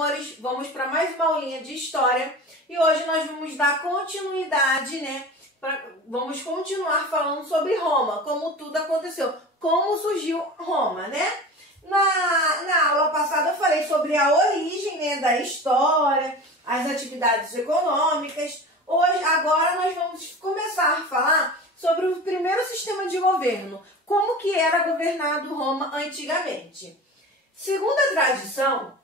amores, vamos para mais uma aulinha de história e hoje nós vamos dar continuidade, né? Vamos continuar falando sobre Roma, como tudo aconteceu, como surgiu Roma, né? Na aula passada eu falei sobre a origem, né, da história, as atividades econômicas. Agora nós vamos começar a falar sobre o primeiro sistema de governo, como que era governado Roma antigamente. Segundo a tradição,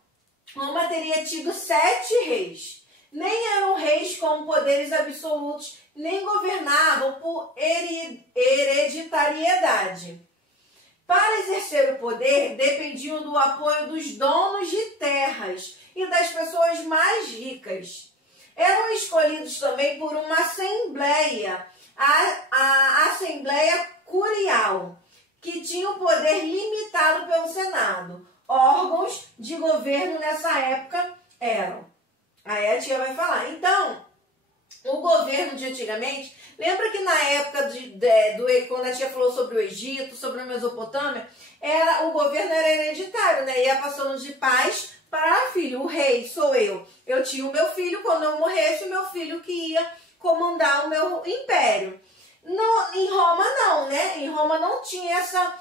Roma teria tido 7 reis. Nem eram reis com poderes absolutos, nem governavam por hereditariedade. Para exercer o poder, dependiam do apoio dos donos de terras e das pessoas mais ricas. Eram escolhidos também por uma assembleia, a Assembleia Curial, que tinha um poder limitado pelo Senado. Órgãos de governo nessa época eram. Aí a tia vai falar. Então, o governo de antigamente, lembra que na época quando a tia falou sobre o Egito, sobre a Mesopotâmia, o governo era hereditário, né? Ia passando de pais para filho. O rei sou eu. Eu tinha o meu filho, quando eu morresse, o meu filho que ia comandar o meu império. Em Roma não, né? Em Roma não tinha essa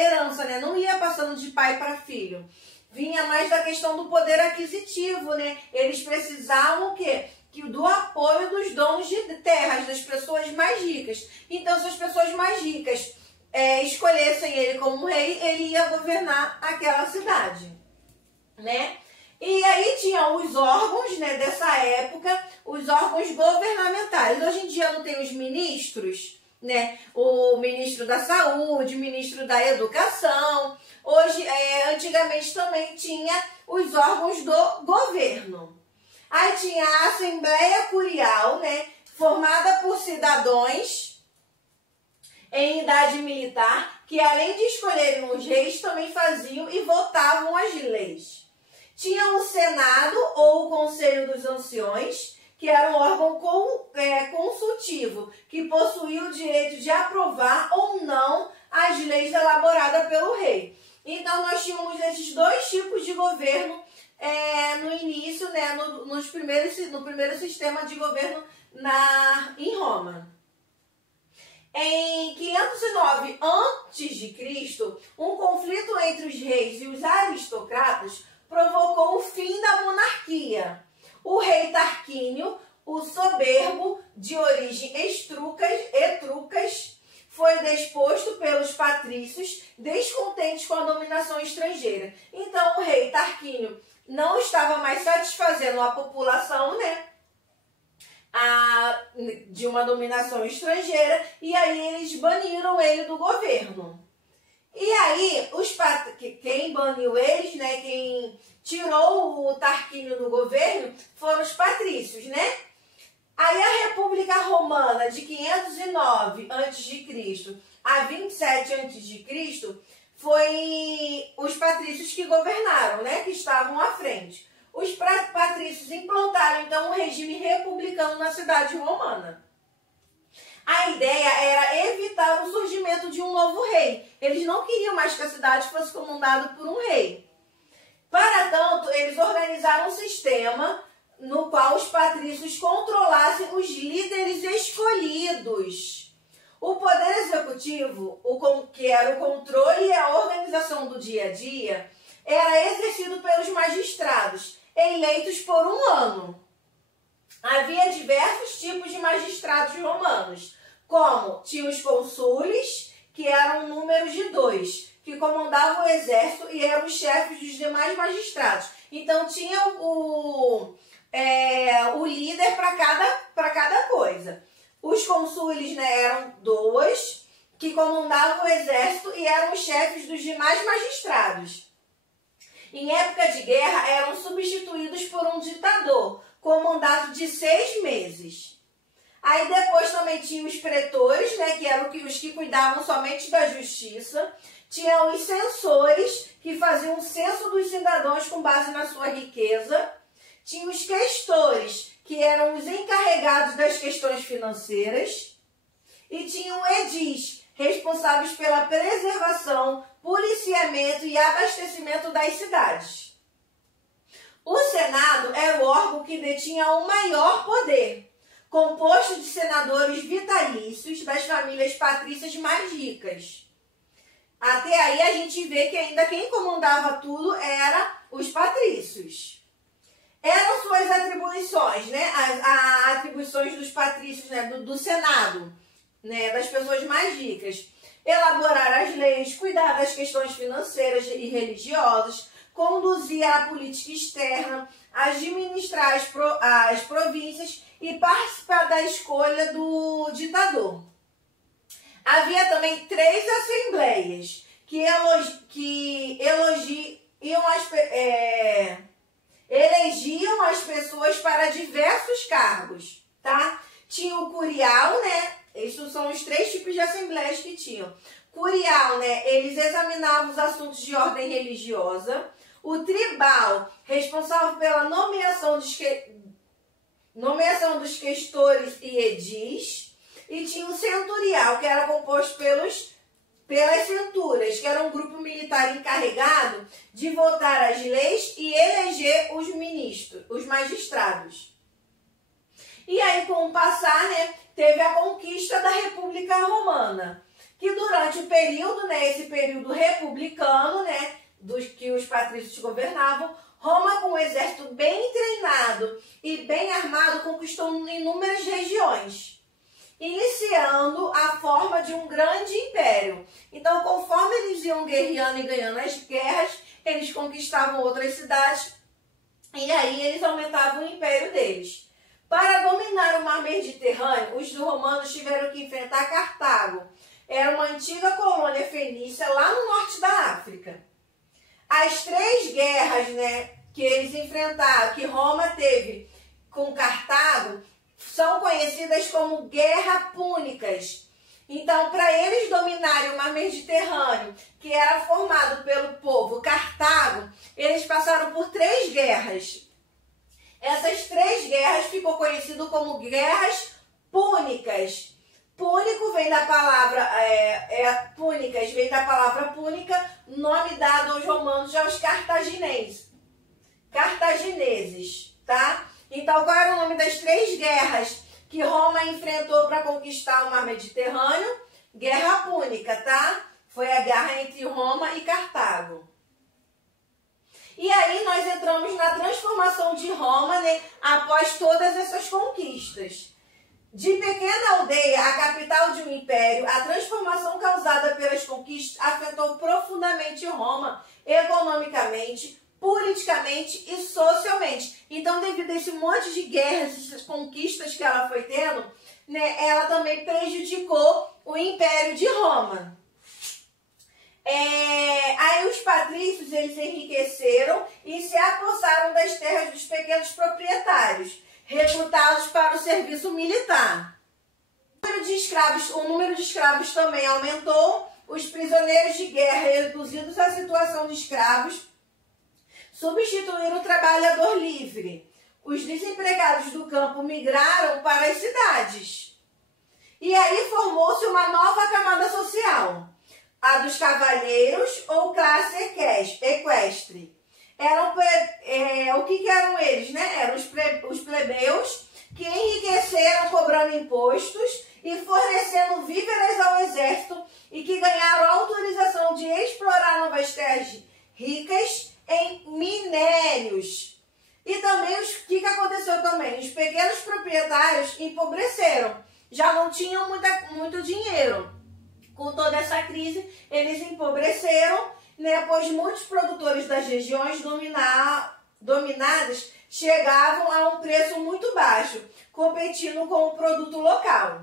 herança, né? Não ia passando de pai para filho. Vinha mais da questão do poder aquisitivo, né? Eles precisavam o quê? Do apoio dos donos de terras, das pessoas mais ricas. Então, se as pessoas mais ricas escolhessem ele como rei, ele ia governar aquela cidade, né? E aí tinha os órgãos, né, dessa época, os órgãos governamentais. Hoje em dia não tem os ministros, né? O ministro da Saúde, o ministro da Educação. Hoje, antigamente também tinha os órgãos do governo. Aí tinha a Assembleia Curial, né, formada por cidadãos em idade militar, que além de escolherem os reis, também faziam e votavam as leis. Tinha o Senado ou o Conselho dos Anciões, que era um órgão consultivo, que possuía o direito de aprovar ou não as leis elaboradas pelo rei. Então, nós tínhamos esses dois tipos de governo no início, né, no primeiro sistema de governo em Roma. Em 509 a.C., um conflito entre os reis e os aristocratas provocou o fim da monarquia. O rei Tarquínio, o soberbo, de origem etruscas, foi deposto pelos patrícios, descontentes com a dominação estrangeira. Então, o rei Tarquínio não estava mais satisfazendo a população, né, de uma dominação estrangeira, e aí eles baniram ele do governo. E aí, quem baniu eles, né, quem tirou o Tarquínio do governo, foram os patrícios, né? Aí a República Romana, de 509 a.C. a 27 a.C., foi os patrícios que governaram, né, que estavam à frente. Os patrícios implantaram, então, um regime republicano na cidade romana. A ideia era evitar o surgimento de um novo rei. Eles não queriam mais que a cidade fosse comandada por um rei. Para tanto, eles organizaram um sistema no qual os patrícios controlassem os líderes escolhidos. O poder executivo, que era o controle e a organização do dia a dia, era exercido pelos magistrados, eleitos por um ano. Havia diversos tipos de magistrados romanos, como tinha os consúles, que eram um número de 2, que comandavam o exército e eram os chefes dos demais magistrados. Então tinha o líder para cada coisa. Os consúles, né, eram 2, que comandavam o exército e eram os chefes dos demais magistrados. Em época de guerra, eram substituídos por um ditador, com um mandato de 6 meses. Aí depois também tinha os pretores, né, que eram os que cuidavam somente da justiça. Tinha os censores, que faziam um censo dos cidadãos com base na sua riqueza. Tinha os questores, que eram os encarregados das questões financeiras. E tinham edis, responsáveis pela preservação, policiamento e abastecimento das cidades. O Senado era o órgão que detinha o maior poder, composto de senadores vitalícios das famílias patrícias mais ricas. Até aí a gente vê que ainda quem comandava tudo era os patrícios. Eram suas atribuições, né? As atribuições dos patrícios, né? do Senado, né? Das pessoas mais ricas. Elaborar as leis, cuidar das questões financeiras e religiosas, conduzir a política externa, administrar as províncias e participar da escolha do ditador. Havia também 3 assembleias que elegiam as pessoas para diversos cargos, tá? Tinha o curial, né? Esses são os 3 tipos de assembleias que tinham. Curial, né? Eles examinavam os assuntos de ordem religiosa. O tribal, responsável pela nomeação dos questores e edis. E tinha o centurial, que era composto pelas centuras, que era um grupo militar encarregado de votar as leis e eleger os ministros, os magistrados. E aí, com o passar, né, teve a conquista da República Romana, que durante o período, né, esse período republicano, né, dos que os patrícios governavam, Roma, com um exército bem treinado e bem armado, conquistou inúmeras regiões, iniciando a forma de um grande império. Então, conforme eles iam guerreando e ganhando as guerras, eles conquistavam outras cidades e aí eles aumentavam o império deles. Para dominar o mar Mediterrâneo, os romanos tiveram que enfrentar Cartago. Era uma antiga colônia fenícia lá no norte da África. As 3 guerras, né, que eles enfrentaram, que Roma teve com Cartago, são conhecidas como Guerras Púnicas. Então, para eles dominarem o mar Mediterrâneo, que era formado pelo povo Cartago, eles passaram por 3 guerras. Essas 3 guerras ficou conhecido como Guerras Púnicas. Púnico vem da palavra, púnicas vem da palavra púnica, nome dado aos romanos e aos cartagineses, tá? Então, qual era o nome das 3 guerras que Roma enfrentou para conquistar o mar Mediterrâneo? Guerra Púnica, tá? Foi a guerra entre Roma e Cartago. E aí nós entramos na transformação de Roma, né, após todas essas conquistas. De pequena aldeia à capital de um império, a transformação causada pelas conquistas afetou profundamente Roma, economicamente, politicamente e socialmente. Então, devido a esse monte de guerras, essas conquistas que ela foi tendo, né, ela também prejudicou o Império de Roma. Aí os patrícios, eles enriqueceram e se apossaram das terras dos pequenos proprietários, recrutados para o serviço militar. O número de escravos também aumentou, os prisioneiros de guerra reduzidos à situação de escravos substituíram o trabalhador livre. Os desempregados do campo migraram para as cidades. E aí formou-se uma nova camada social, a dos cavalheiros ou classe equestre. O que eram eles, né? Eram os plebeus que enriqueceram cobrando impostos e fornecendo víveres ao exército e que ganharam autorização de explorar novas terras ricas em minérios. E também o que aconteceu também? Os pequenos proprietários empobreceram, já não tinham muito dinheiro. Com toda essa crise, eles empobreceram, né, pois muitos produtores das regiões dominadas chegavam a um preço muito baixo, competindo com o produto local.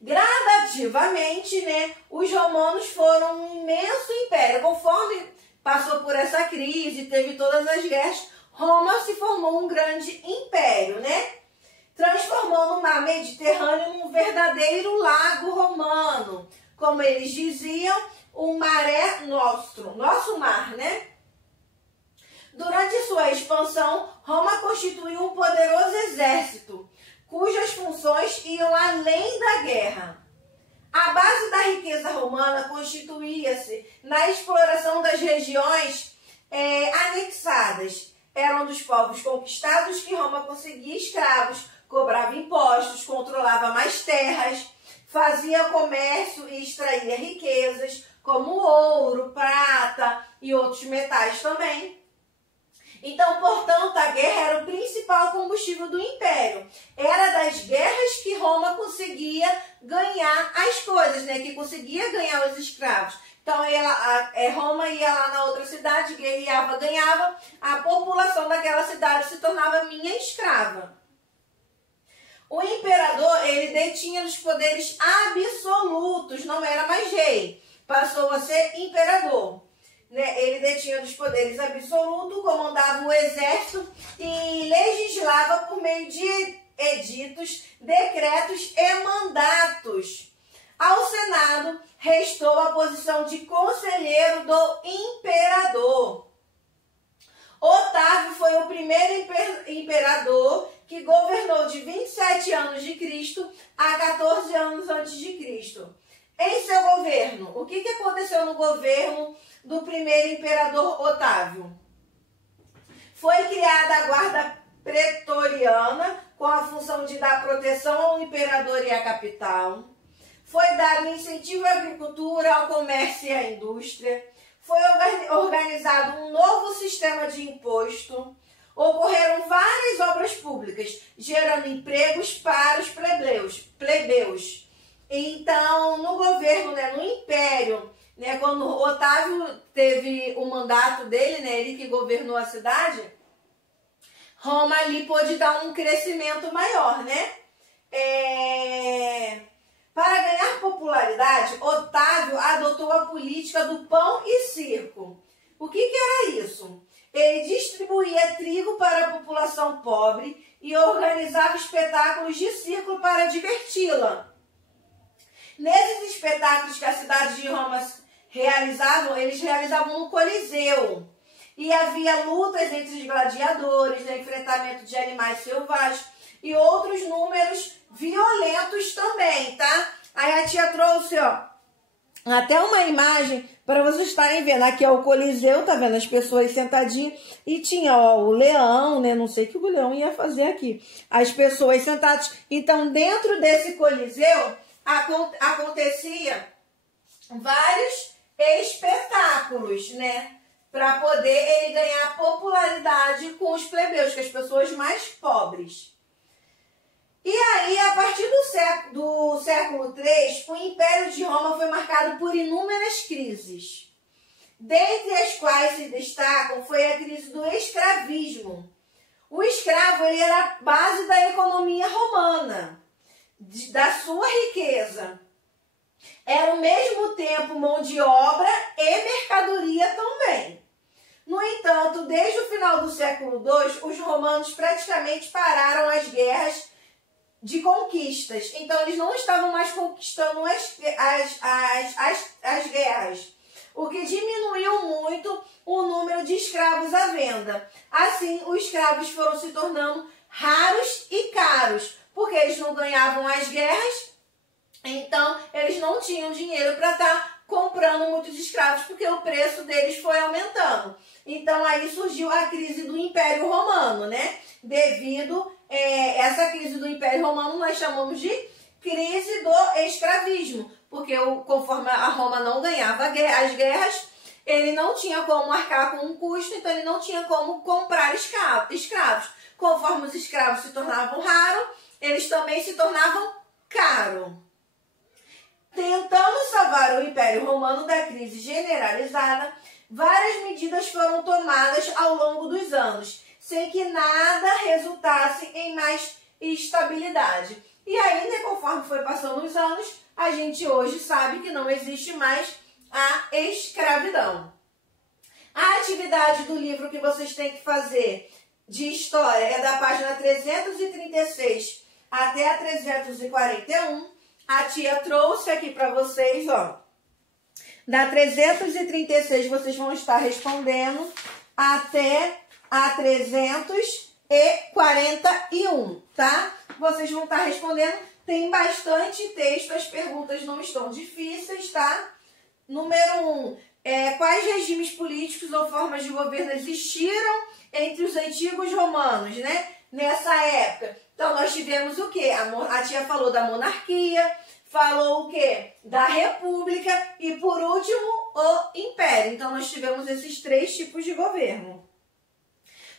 Gradativamente, né, os romanos foram um imenso império. Conforme passou por essa crise, teve todas as guerras, Roma se formou um grande império, né? Transformando o mar Mediterrâneo num verdadeiro lago romano. Como eles diziam, o maré nosso mar, né? Durante sua expansão, Roma constituiu um poderoso exército, cujas funções iam além da guerra. A base da riqueza romana constituía-se na exploração das regiões anexadas eram dos povos conquistados que Roma conseguia escravos, cobrava impostos, controlava mais terras, fazia comércio e extraía riquezas, como ouro, prata e outros metais também. Então, portanto, a guerra era o principal combustível do império. Era das guerras que Roma conseguia ganhar as coisas, né? Que conseguia ganhar os escravos. Então, Roma ia lá na outra cidade, guerreava, ganhava, a população daquela cidade se tornava minha escrava. O imperador, ele detinha os poderes absolutos, não era mais rei, passou a ser imperador. Ele detinha os poderes absolutos, comandava o exército e legislava por meio de editos, decretos e mandatos. Ao Senado, restou a posição de conselheiro do imperador. Otávio foi o primeiro imperador que governou de 27 anos de Cristo a 14 anos antes de Cristo. Em seu governo, o que aconteceu no governo do primeiro imperador Otávio? Foi criada a guarda pretoriana com a função de dar proteção ao imperador e à capital. Foi dado incentivo à agricultura, ao comércio e à indústria. Foi organizado um novo sistema de imposto. Ocorreram várias obras públicas, gerando empregos para os plebeus. Então, no governo, no império, quando Otávio teve o mandato dele, ele que governou a cidade, Roma ali pôde dar um crescimento maior, Para ganhar popularidade, Otávio adotou a política do pão e circo. O que era isso? Ele distribuía trigo para a população pobre e organizava espetáculos de circo para diverti-la. Nesses espetáculos que a cidade de Roma realizavam, eles realizavam no Coliseu. E havia lutas entre os gladiadores, enfrentamento de animais selvagens e outros números violentos também, tá? Aí a tia trouxe, até uma imagem para vocês estarem vendo. Aqui é o Coliseu, tá vendo? As pessoas sentadinhas. E tinha, o leão, Não sei o que o leão ia fazer aqui. As pessoas sentadas. Então, dentro desse Coliseu, acontecia vários espetáculos, para poder ele ganhar popularidade com os plebeus, com as pessoas mais pobres. E aí, a partir do século III, o Império de Roma foi marcado por inúmeras crises. Dentre as quais se destacam foi a crise do escravismo. O escravo ele era a base da economia romana, da sua riqueza. Era ao mesmo tempo mão de obra e mercadoria também. No entanto, desde o final do século II, os romanos praticamente pararam as guerras de conquistas. Então, eles não estavam mais conquistando as guerras, o que diminuiu muito o número de escravos à venda. Assim, os escravos foram se tornando raros e caros, porque eles não ganhavam as guerras, então eles não tinham dinheiro para estar comprando muitos escravos, porque o preço deles foi aumentando. Então, aí surgiu a crise do Império Romano, Devido essa crise do Império Romano, nós chamamos de crise do escravismo, porque conforme a Roma não ganhava as guerras, ele não tinha como arcar com um custo, então ele não tinha como comprar escravos. Conforme os escravos se tornavam raros, eles também se tornavam caros. Tentando salvar o Império Romano da crise generalizada, várias medidas foram tomadas ao longo dos anos, sem que nada resultasse em mais estabilidade. E aí, conforme foi passando os anos, a gente hoje sabe que não existe mais a escravidão. A atividade do livro que vocês têm que fazer de história é da página 336 até a 341. A tia trouxe aqui para vocês, Da 336 vocês vão estar respondendo até a 341, tá? Vocês vão estar respondendo. Tem bastante texto, as perguntas não estão difíceis, tá? Número 1. quais regimes políticos ou formas de governo existiram entre os antigos romanos, né? Nessa época. Então, nós tivemos o quê? A tia falou da monarquia, falou o quê? Da república e, por último, o império. Então, nós tivemos esses 3 tipos de governo.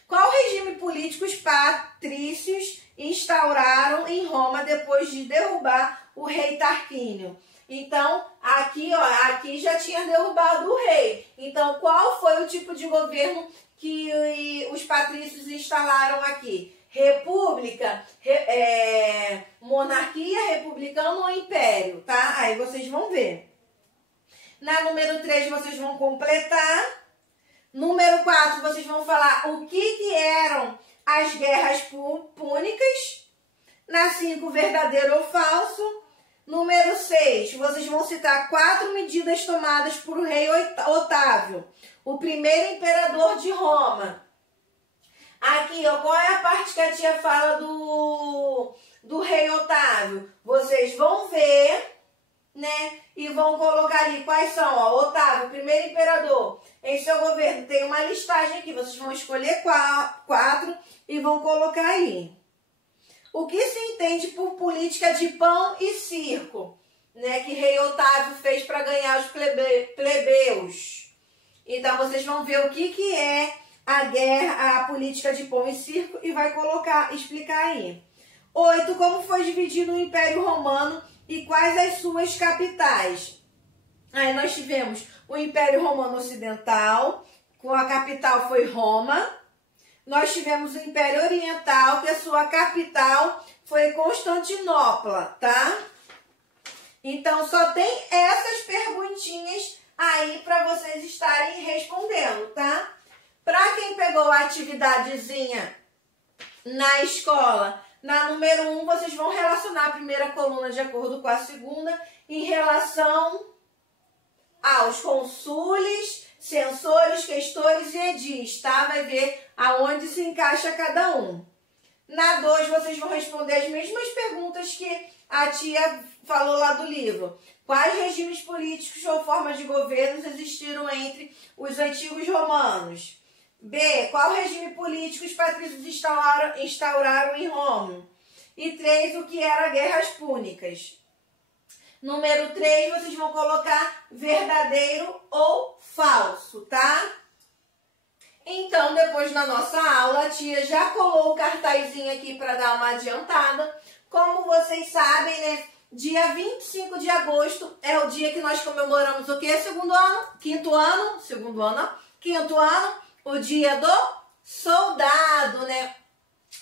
Qual regime político os patrícios instauraram em Roma depois de derrubar o rei Tarquínio? Então, aqui, ó, aqui já tinha derrubado o rei. Então, qual foi o tipo de governo que os patrícios instalaram aqui? República, monarquia, republicano ou império, tá? Aí vocês vão ver. Na número 3, vocês vão completar. Número 4, vocês vão falar o que eram as guerras púnicas. Na 5, verdadeiro ou falso. Número 6, vocês vão citar 4 medidas tomadas por o rei Otávio, o primeiro imperador de Roma. Aqui, ó, qual é a parte que a tia fala do rei Otávio? Vocês vão ver, né, e vão colocar ali quais são, ó, Otávio, primeiro imperador. Em seu governo tem uma listagem aqui, vocês vão escolher 4 e vão colocar aí. O que se entende por política de pão e circo, né, que rei Otávio fez para ganhar os plebeus? Então, vocês vão ver o que é a política de pão e circo e vai explicar aí. 8. Como foi dividido o Império Romano e quais as suas capitais? Aí nós tivemos o Império Romano Ocidental, com a capital foi Roma. Nós tivemos o Império Oriental, que a sua capital foi Constantinopla, tá? Então, só tem essas perguntinhas aí para vocês estarem respondendo, tá? Para quem pegou a atividadezinha na escola, na número 1, vocês vão relacionar a primeira coluna de acordo com a segunda em relação aos consúles, censores, questores e edis, tá? Vai ver aonde se encaixa cada um. Na 2, vocês vão responder as mesmas perguntas que a tia falou lá do livro. Quais regimes políticos ou formas de governo existiram entre os antigos romanos? B. Qual regime político os patrícios instauraram em Roma? E 3. O que eram guerras púnicas? Número 3, vocês vão colocar verdadeiro ou falso, tá? Então, depois da nossa aula, a tia já colou o cartazinho aqui para dar uma adiantada. Como vocês sabem, né? Dia 25 de agosto é o dia que nós comemoramos o quê? Segundo ano? Quinto ano? Segundo ano? Quinto ano? O dia do soldado, né?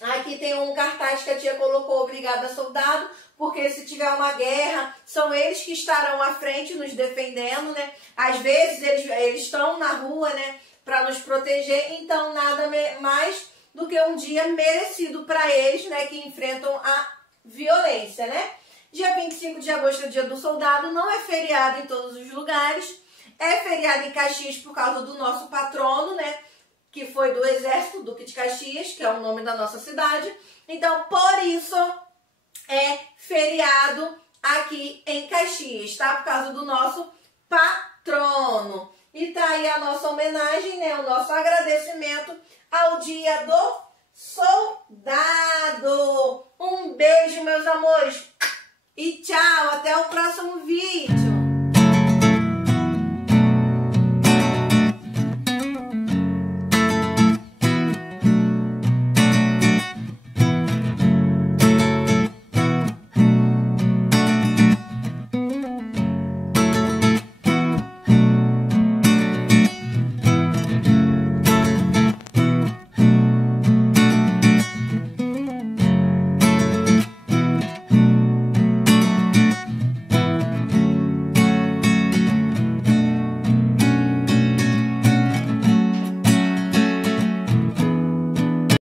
Aqui tem um cartaz que a tia colocou, obrigada soldado, porque se tiver uma guerra, são eles que estarão à frente nos defendendo, né? Às vezes eles estão na rua, né? Para nos proteger, então nada mais do que um dia merecido para eles, né? Que enfrentam a violência, né? Dia 25 de agosto é o dia do soldado, não é feriado em todos os lugares, é feriado em Caxias por causa do nosso patrono, né? Que foi do Exército, Duque de Caxias, que é o nome da nossa cidade. Então, por isso, é feriado aqui em Caxias, tá? Por causa do nosso patrono. E tá aí a nossa homenagem, né? O nosso agradecimento ao Dia do Soldado. Um beijo, meus amores. E tchau, até o próximo vídeo.